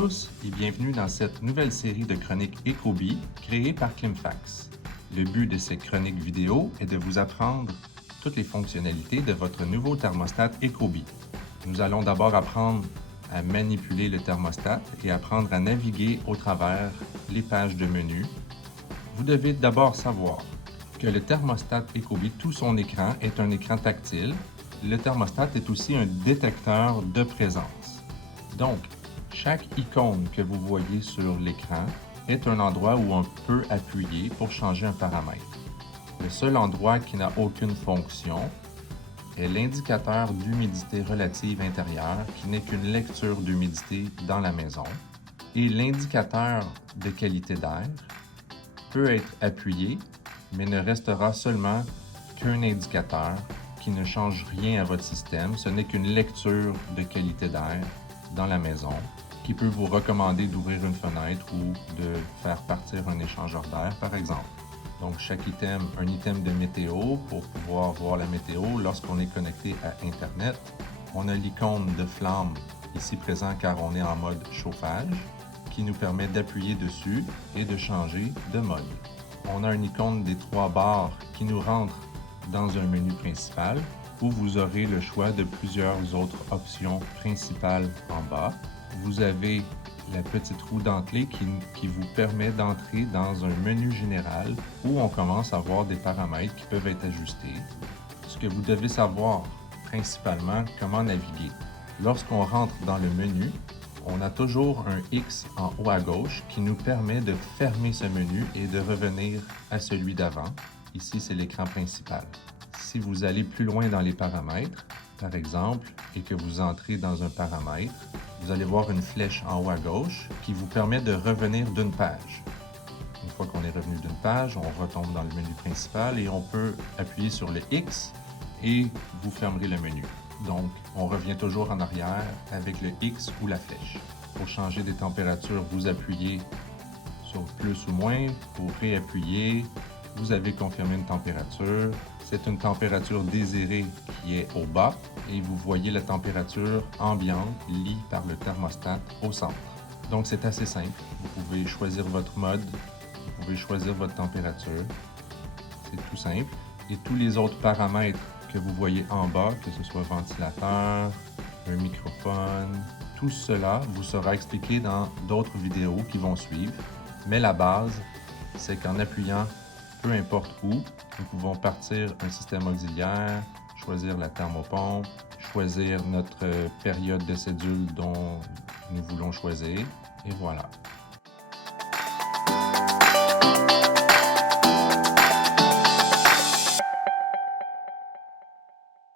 tous et bienvenue dans cette nouvelle série de chroniques Ecobee créée par Climfax. Le but de ces chroniques vidéo est de vous apprendre toutes les fonctionnalités de votre nouveau thermostat Ecobee. Nous allons d'abord apprendre à manipuler le thermostat et apprendre à naviguer au travers les pages de menu. Vous devez d'abord savoir que le thermostat Ecobee, tout son écran est un écran tactile. Le thermostat est aussi un détecteur de présence. Donc, chaque icône que vous voyez sur l'écran est un endroit où on peut appuyer pour changer un paramètre. Le seul endroit qui n'a aucune fonction est l'indicateur d'humidité relative intérieure qui n'est qu'une lecture d'humidité dans la maison. Et l'indicateur de qualité d'air peut être appuyé, mais ne restera seulement qu'un indicateur qui ne change rien à votre système. Ce n'est qu'une lecture de qualité d'air dans la maison qui peut vous recommander d'ouvrir une fenêtre ou de faire partir un échangeur d'air, par exemple. Donc, chaque item, un item de météo pour pouvoir voir la météo lorsqu'on est connecté à Internet. On a l'icône de flamme ici présent car on est en mode chauffage qui nous permet d'appuyer dessus et de changer de mode. On a une icône des 3 barres qui nous rentre dans un menu principal où vous aurez le choix de plusieurs autres options principales en bas. Vous avez la petite roue dentelée qui vous permet d'entrer dans un menu général où on commence à voir des paramètres qui peuvent être ajustés. Ce que vous devez savoir principalement, comment naviguer. Lorsqu'on rentre dans le menu, on a toujours un X en haut à gauche qui nous permet de fermer ce menu et de revenir à celui d'avant. Ici, c'est l'écran principal. Si vous allez plus loin dans les paramètres, par exemple, et que vous entrez dans un paramètre, vous allez voir une flèche en haut à gauche qui vous permet de revenir d'une page. Une fois qu'on est revenu d'une page, on retombe dans le menu principal et on peut appuyer sur le X et vous fermerez le menu. Donc, on revient toujours en arrière avec le X ou la flèche. Pour changer des températures, vous appuyez sur plus ou moins. Pour réappuyer, vous avez confirmé une température. C'est une température désirée qui est au bas et vous voyez la température ambiante lie par le thermostat au centre. Donc, c'est assez simple. Vous pouvez choisir votre mode, vous pouvez choisir votre température. C'est tout simple. Et tous les autres paramètres que vous voyez en bas, que ce soit ventilateur, un microphone, tout cela vous sera expliqué dans d'autres vidéos qui vont suivre. Mais la base, c'est qu'en appuyant peu importe où, nous pouvons partir un système auxiliaire, choisir la thermopompe, choisir notre période de cédule dont nous voulons choisir, et voilà.